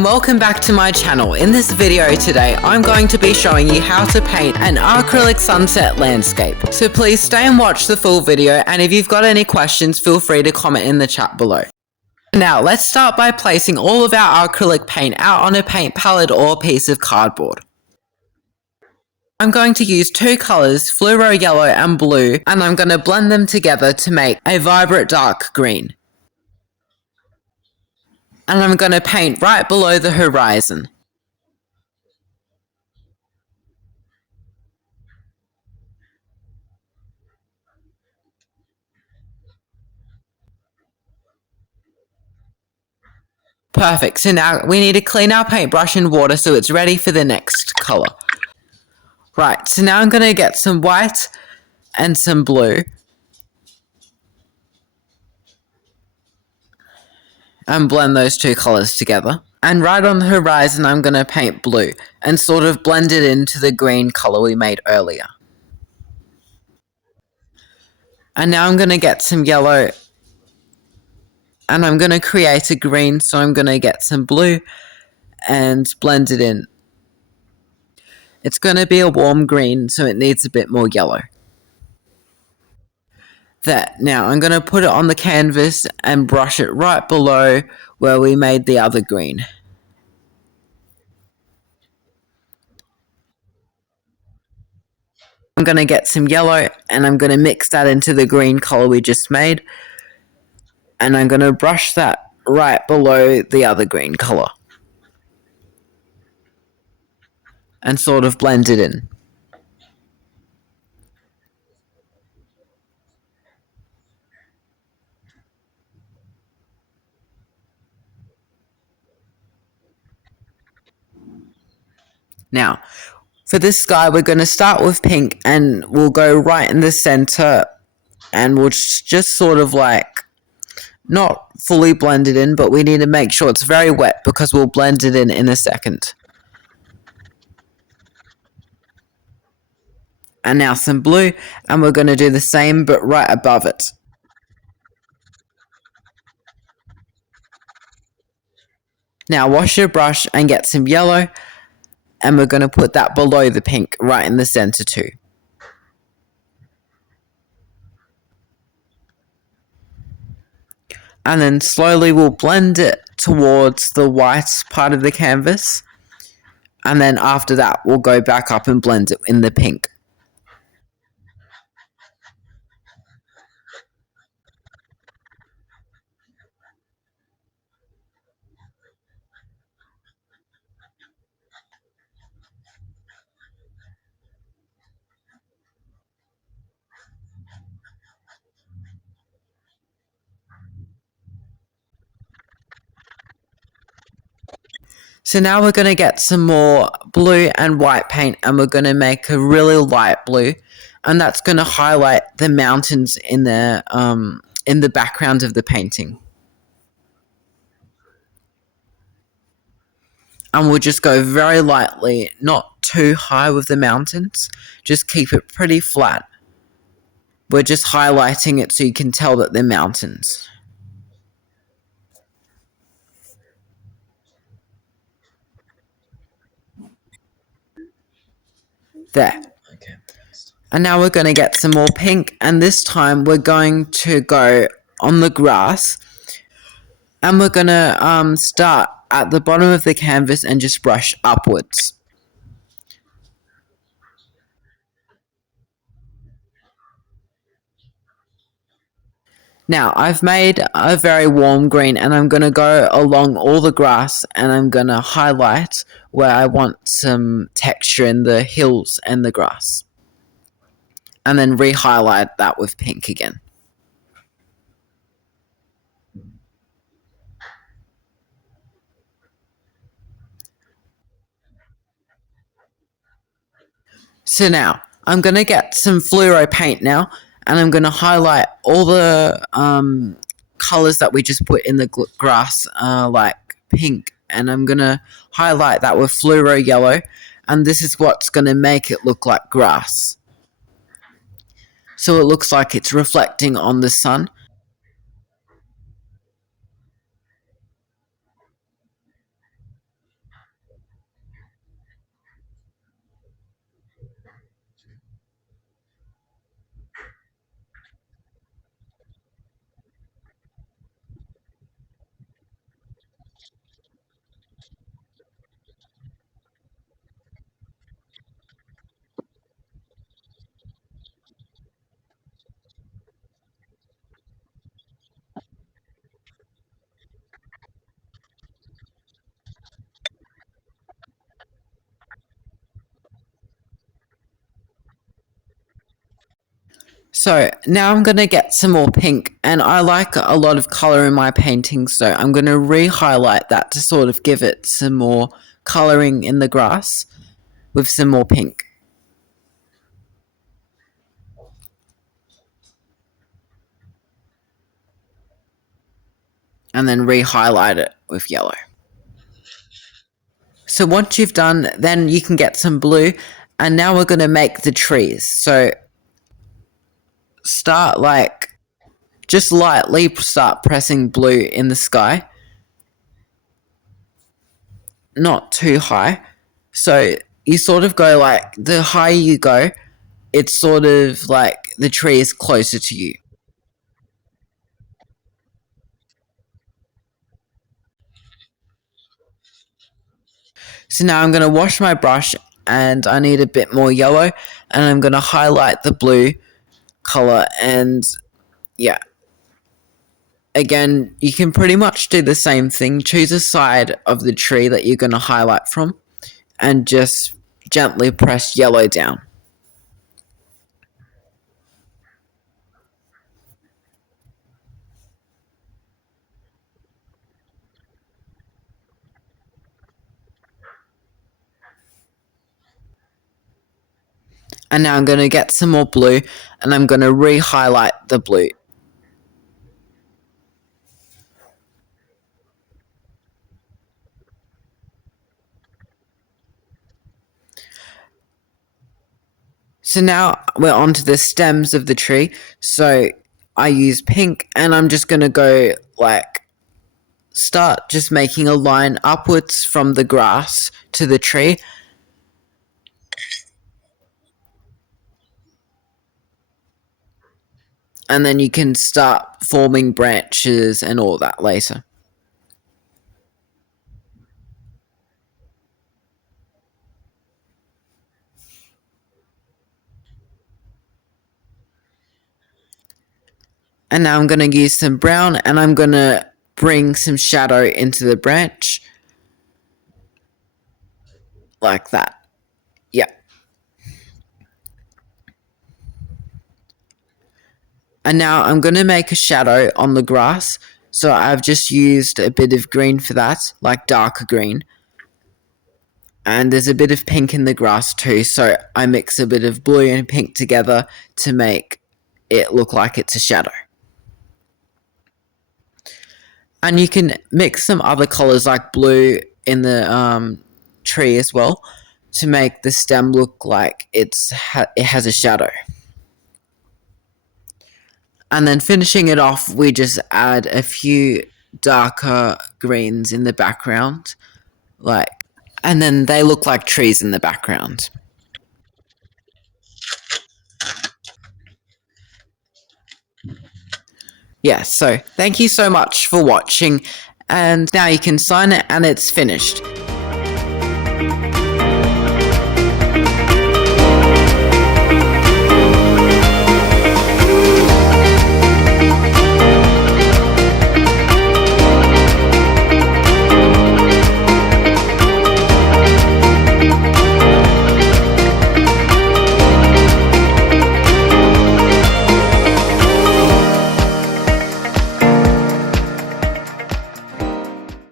and welcome back to my channel. In this video today, I'm going to be showing you how to paint an acrylic sunset landscape. So please stay and watch the full video, and if you've got any questions, feel free to comment in the chat below. Now, let's start by placing all of our acrylic paint out on a paint palette or a piece of cardboard. I'm going to use two colors, fluoro yellow and blue, and I'm going to blend them together to make a vibrant dark green. And I'm going to paint right below the horizon. Perfect, so now we need to clean our paintbrush in water so it's ready for the next color. Right, so now I'm going to get some white and some blue. And blend those two colors together. And right on the horizon, I'm going to paint blue and sort of blend it into the green color we made earlier. And now I'm going to get some yellow and I'm going to create a green, so I'm going to get some blue and blend it in. It's going to be a warm green, so it needs a bit more yellow. There, now I'm going to put it on the canvas and brush it right below where we made the other green. I'm going to get some yellow and I'm going to mix that into the green color we just made. And I'm going to brush that right below the other green color. And sort of blend it in. Now, for this sky, we're going to start with pink and we'll go right in the center and we'll just sort of like not fully blend it in, but we need to make sure it's very wet because we'll blend it in a second. And now some blue, and we're going to do the same but right above it. Now wash your brush and get some yellow, and we're going to put that below the pink right in the center too. And then slowly we'll blend it towards the white part of the canvas. And then after that, we'll go back up and blend it in the pink. So now we're going to get some more blue and white paint, and we're going to make a really light blue, and that's going to highlight the mountains in the background of the painting. And we'll just go very lightly, not too high with the mountains, just keep it pretty flat. We're just highlighting it so you can tell that they're mountains. There. Okay. And now we're going to get some more pink, and this time we're going to go on the grass, and we're going to start at the bottom of the canvas and just brush upwards. Now, I've made a very warm green, and I'm going to go along all the grass, and I'm going to highlight where I want some texture in the hills and the grass. And then re-highlight that with pink again. So now, I'm going to get some fluoro paint now, and I'm going to highlight all the colors that we just put in the grass, like pink, and I'm going to highlight that with fluoro yellow, and this is what's going to make it look like grass. So it looks like it's reflecting on the sun. So now I'm going to get some more pink, and I like a lot of color in my paintings, so I'm going to re-highlight that to sort of give it some more coloring in the grass with some more pink. And then re-highlight it with yellow. So once you've done, then you can get some blue, and now we're going to make the trees. So start just lightly start pressing blue in the sky, not too high. So you sort of go like, the higher you go, it's sort of like the tree is closer to you. So now I'm going to wash my brush, and I need a bit more yellow, and I'm going to highlight the blue color. And yeah, again, you can pretty much do the same thing. Choose a side of the tree that you're going to highlight from, and just gently press yellow down. And now I'm going to get some more blue, and I'm going to re-highlight the blue. So now we're onto the stems of the tree. So I use pink, and I'm just going to go start just making a line upwards from the grass to the tree. And then you can start forming branches and all that later. And now I'm going to use some brown, and I'm going to bring some shadow into the branch. Like that. Yeah. And now I'm going to make a shadow on the grass. So I've just used a bit of green for that, like darker green. And there's a bit of pink in the grass too, so I mix a bit of blue and pink together to make it look like it's a shadow. And you can mix some other colors like blue in the tree as well to make the stem look like it has a shadow. And then finishing it off, we just add a few darker greens in the background, and then they look like trees in the background. Yeah, so thank you so much for watching, and now you can sign it and it's finished.